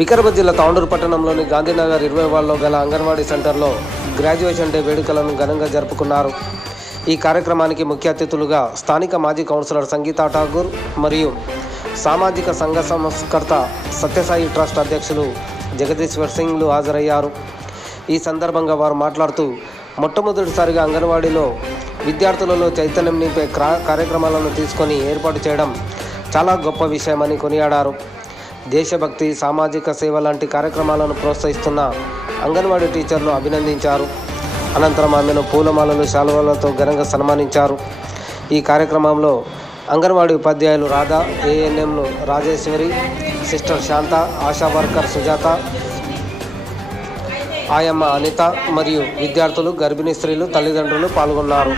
వికారాబాద్ జిల్లా తాండూరు పట్టణంలోని గాంధీనగర్ 20 వార్డులో గల అంగన్వాడీ సెంటర్లో గ్రాడ్యుయేషన్ డే వేడుకలను ఘనంగా జరుపుకున్నారు. ఈ కార్యక్రమానికి ముఖ్య అతిథులుగా స్థానిక మాజీ కౌన్సిలర్ సంగీతా ఠాగూర్ మరియు సామాజిక సంఘ సంస్కర్త సత్యసాయి ట్రస్ట్ అధ్యక్షులు జగదీశ్వర్ సింగ్లు హాజరయ్యారు. ఈ సందర్భంగా వారు మాట్లాడుతూ మొట్టమొదటిసారిగా అంగన్వాడీలో విద్యార్థులలో చైతన్యం నింపే కార్యక్రమాలను తీసుకొని ఏర్పాటు చేయడం చాలా గొప్ప విషయమని కొనియాడారు. దేశభక్తి, సామాజిక సేవ లాంటి కార్యక్రమాలను ప్రోత్సహిస్తున్న అంగన్వాడీ టీచర్లు అభినందించారు. అనంతరం ఆమెను పూలమాలలు, శాలువాలతో ఘనంగా సన్మానించారు. ఈ కార్యక్రమంలో అంగన్వాడీ ఉపాధ్యాయులు రాధా, ఏఎన్ఎంలు రాజేశ్వరి, సిస్టర్ శాంత, ఆశా వర్కర్ సుజాత, ఆయమ్మ అనిత మరియు విద్యార్థులు, గర్భిణీ స్త్రీలు, తల్లిదండ్రులు పాల్గొన్నారు.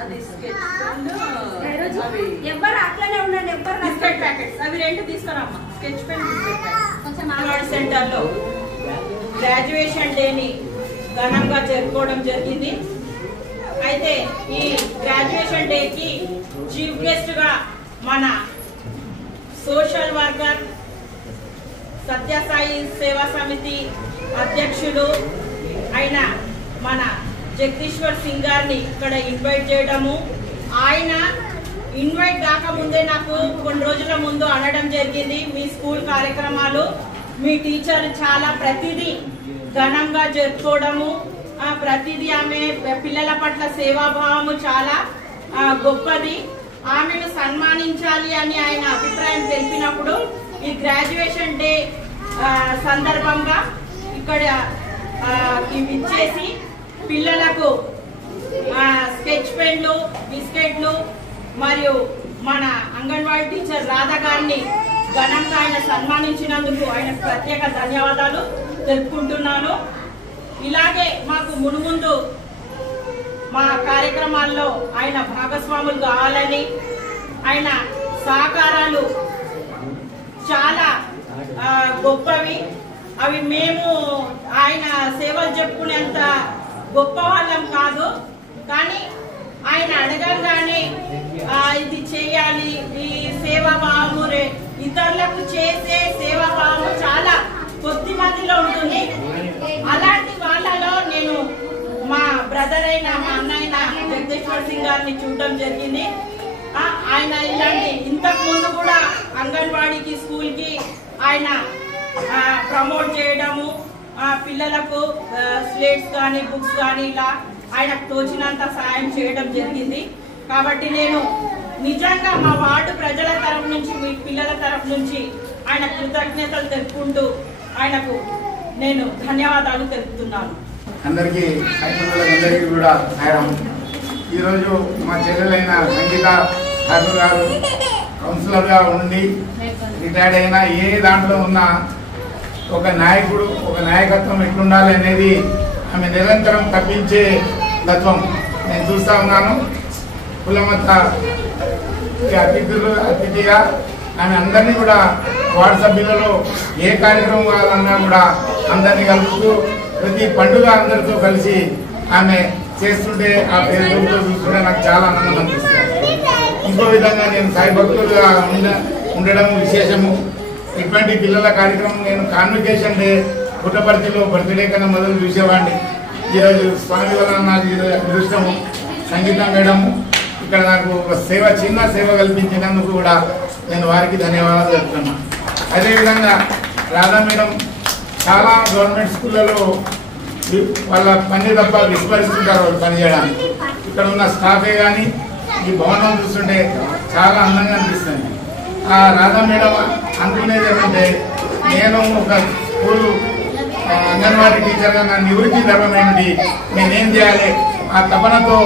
అది స్కెచ్ పెన్ ఎవరు అట్లనే ఉండండి. ఎవరు బిస్కెట్ ప్యాకెట్స్ అవి రెండు తీసుకురామ్మా. Sketch pen, biscuit packet. Anganwadi సెంటర్లో గ్రాడ్యుయేషన్ డేని ఘనంగా జరుపుకోవడం జరిగింది. అయితే ఈ గ్రాడ్యుయేషన్ డేకి చీఫ్ గెస్ట్గా మన సోషల్ వర్కర్ సత్యసాయి సేవా సమితి అధ్యక్షులు అయిన మన జగదీశ్వర్ సింగ్ గారిని ఇక్కడ ఇన్వైట్ చేయడము, ఆయన ఇన్వైట్ కాకముందే నాకు కొన్ని రోజుల ముందు అనడం జరిగింది, మీ స్కూల్ కార్యక్రమాలు మీ టీచర్ చాలా ప్రతిదీ ఘనంగా జరుపుకోవడము, ప్రతిదీ ఆమె పిల్లల పట్ల సేవాభావము చాలా గొప్పది, ఆమెను సన్మానించాలి అని ఆయన అభిప్రాయం తెలిపినప్పుడు ఈ గ్రాడ్యుయేషన్ డే సందర్భంగా ఇక్కడ ఇచ్చేసి పిల్లలకు స్కెచ్ పెన్లు, బిస్కెట్లు మరియు మన అంగన్వాడీ టీచర్ రాధా గారిని ఘనంగా ఆయన సన్మానించినందుకు ఆయనకు ప్రత్యేక ధన్యవాదాలు తెలుపుకుంటున్నాను. ఇలాగే మాకు మునుముందు మా కార్యక్రమాల్లో ఆయన భాగస్వాములు కావాలని, ఆయన సహకారాలు చాలా గొప్పవి, అవి మేము ఆయన సేవలు చెప్పుకునేంత గొప్ప వాళ్ళం కాదు, కానీ ఆయన అడగంగానే ఇది చేయాలి, ఈ సేవాభావము ఇతరులకు చేసే సేవాభావము చాలా కొద్ది మందిలో ఉంటుంది. అలాంటి వాళ్ళలో నేను మా బ్రదర్ అయిన మా అన్నయ్య జగదీశ్వర్ సింగ్ గారిని చూడటం జరిగింది. ఆయన ఇలాంటి ఇంతకు ముందు కూడా అంగన్వాడీకి, స్కూల్కి ఆయన ప్రమోట్ చేయడము, పిల్లలకు స్లేట్స్ కానీ బుక్స్ కానీ ఇలా ఆయనకు తోచినంత సాయం చేయడం జరిగింది. కాబట్టి నేను నిజంగా మా వార్డు ప్రజల తరఫు నుంచి, మీ పిల్లల తరఫు నుంచి ఆయన కృతజ్ఞతలు తెలుపుకుంటూ ఆయనకు నేను ధన్యవాదాలు తెలుపుతున్నాను. అందరికీ కూడా ఈరోజు మా చెల్లెలైన సంగీత ఠాకూర్ గారు కౌన్సిలర్గా ఉండి రిటైర్డ్ అయినా ఏ దాంట్లో ఉన్న ఒక నాయకుడు, ఒక నాయకత్వం ఎట్లుండాలి అనేది ఆమె నిరంతరం తప్పించే తత్వం నేను చూస్తూ ఉన్నాను. కులమత అతిథిగా ఆమె అందరినీ కూడా వార్డు సభ్యులలో ఏ కార్యక్రమం కావాలన్నా కూడా అందరినీ కలుపుతూ ప్రతి పండుగ అందరితో కలిసి ఆమె చేస్తుంటే ఆ పేరుతో చూస్తుంటే నాకు చాలా ఆనందం అనిపిస్తుంది. ఇంకో విధంగా నేను సాయి భక్తులుగా ఉండడం విశేషము. ఇటువంటి పిల్లల కార్యక్రమం నేను కాన్వికేషన్ డే పుట్టపర్తిలో బర్త్డే కన్నా మొదలు చూసేవాడిని. ఈరోజు స్వామి వల్ల నాకు అదృష్టము. సంగీతం మేడము ఇక్కడ నాకు ఒక సేవ, చిన్న సేవ కల్పించినందుకు కూడా నేను వారికి ధన్యవాదాలు చెప్తున్నాను. అదేవిధంగా రాధా మేడం చాలా గవర్నమెంట్ స్కూళ్ళలో వాళ్ళ పని తప్ప విస్మరిస్తుంటారు వాళ్ళు పనిచేయడానికి. ఇక్కడ ఉన్న స్టాఫే కానీ ఈ భవనం చూస్తుంటే చాలా అందంగా అనిపిస్తుంది. ఆ రాధా మేడం అనుకునేది ఏంటంటే, నేను ఒక స్కూలు అంగన్వాడీ టీచర్గా నా నివృత్తి ధర్మం ఏమిటి, నేనేం చేయాలి, ఆ తపనతో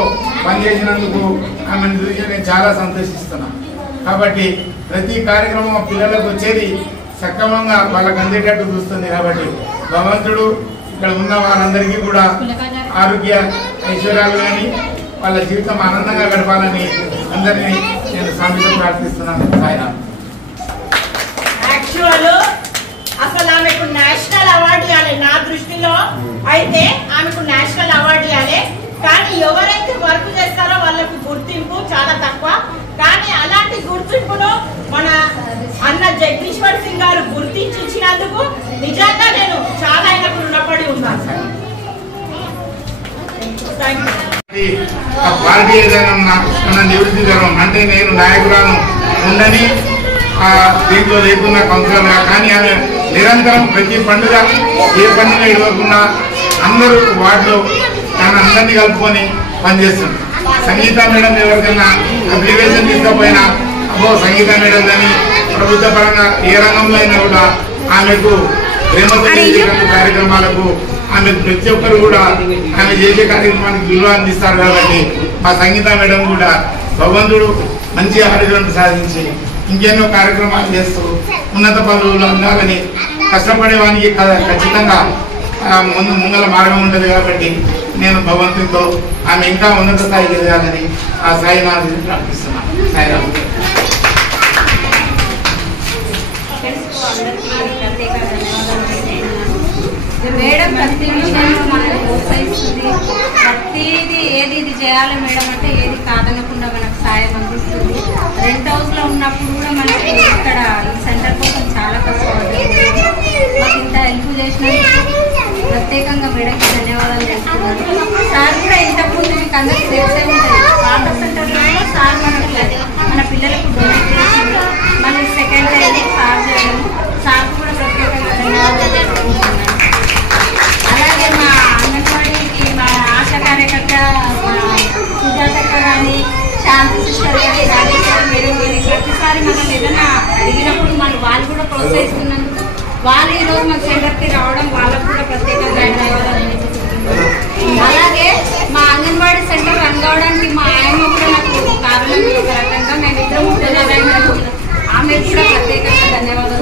పనిచేసినందుకు ఆమెను చూసి నేను చాలా సంతోషిస్తున్నాను. కాబట్టి ప్రతి కార్యక్రమం పిల్లలకు వచ్చేది సక్రమంగా వాళ్ళకు అందేటట్టు చూస్తుంది. కాబట్టి భగవంతుడు ఇక్కడ ఉన్న వాళ్ళందరికీ కూడా ఆరోగ్య ఐశ్వర్యాలు కానీ వాళ్ళ జీవితం ఆనందంగా గడపాలని అందరినీ నేను స్వామితో ప్రార్థిస్తున్నాను. అసలు ఆమెకు నేషనల్ అవార్డు ఇవ్వాలి నా దృష్టిలో. అయితే ఆమెకు నేషనల్ అవార్డు ఇవ్వాలి, కానీ ఎవరైతే వర్క్ చేస్తారో వాళ్ళకు గుర్తింపు చాలా తక్కువ. కానీ అలాంటి గుర్తింపును మన అన్న జగదీశ్వర్ సింగ్ గారు గుర్తించి ఇచ్చినందుకు నిజంగా నేను చాలా ఆయనకు రుణపడి ఉన్నాను. పార్టీ ఏదైనా మన నివృత్తి ధర్మం అంటే నేను నాయకురాను ఉండని దీంట్లో లేకున్నా కౌన్సిలర్గా, కానీ ఆమె నిరంతరం ప్రతి పండుగ ఏ పండుగ ఇవ్వకుండా అందరూ వార్డులో ఆమె అందరినీ కలుపుకొని పనిచేస్తుంది. సంగీత మేడం ఎవరికైనా అప్లికేషన్ తీసుకపోయినా సంగీత మేడం కానీ ప్రభుత్వ పరంగా ఏ రంగంలో అయినా కూడా ఆమెకు ప్రేమతో కార్యక్రమాలకు ఆమె ప్రతి ఒక్కరు కూడా ఆమె చేసే కార్యక్రమానికి విలువ అందిస్తారు. కాబట్టి మా సంగీత మేడం కూడా భగవంతుడు మంచి ఆరోగ్యాన్ని సాధించి ఇంకెన్నో కార్యక్రమాలు చేస్తూ ఉన్నత పదవులు అందాలని కష్టపడే వానికి ఖచ్చితంగా ముంగల మార్గం ఉంటుంది. కాబట్టి నేను భగవంతుడితో ఆమె ఇంకా ఉన్నత స్థాయికి ఎదగాలని ఆ సాయినాథుని ప్రార్థిస్తున్నాను. సాయిరామ్. మేడం ప్రతి విషయంలో మనల్ని ప్రోత్సహిస్తుంది. ప్రతిది ఏది ఇది చేయాలి మేడం అంటే ఏది కాదనకుండా మనకు సాయం అందిస్తుంది. రెంట్ హౌస్ లో ఉన్నప్పుడు కూడా మనకి ఇక్కడ ఈ సెంటర్ కోసం చాలా కష్టపడుతుంది. మాకు ఇంత హెల్ప్ చేసినందుకు ప్రత్యేకంగా మేడంకి ధన్యవాదాలు చేస్తున్నాను. సార్ కూడా ఇంతకుముందు మీకు అందరికీ తెలిసే ఉంటుంది, పాత సెంటర్లో సార్ మన పిల్లలకు డొనేట్ చేసింది. మళ్ళీ సెకండ్ టైం సార్ చేయడం, సార్ కూడా ప్రత్యేకంగా ధన్యవాదాలు చేసుకుంటున్నాను. అలాగే మా అంగన్వాడీకి మా ఆశా కార్యకర్త సుజాతక్క కానీ, శాంతి సిస్టర్ కానీ, రాజేశ్వరి మేడం కానీ ప్రతిసారి మనం ఏదైనా అడిగినప్పుడు వాళ్ళు కూడా ప్రోత్సహిస్తున్నందుకు వాళ్ళు ఈరోజు మన సెంటర్కి రావడం వాళ్ళకు కూడా ప్రత్యేకంగా ధన్యవాదాలు తెలుపుతున్నాను. అలాగే మా అంగన్వాడీ సెంటర్ రన్ కావడానికి మా ఆయమ్మ కూడా నాకు కారణం. ఒక రకంగా మేము ఇద్దరం ఆమె కూడా ప్రత్యేకంగా ధన్యవాదాలు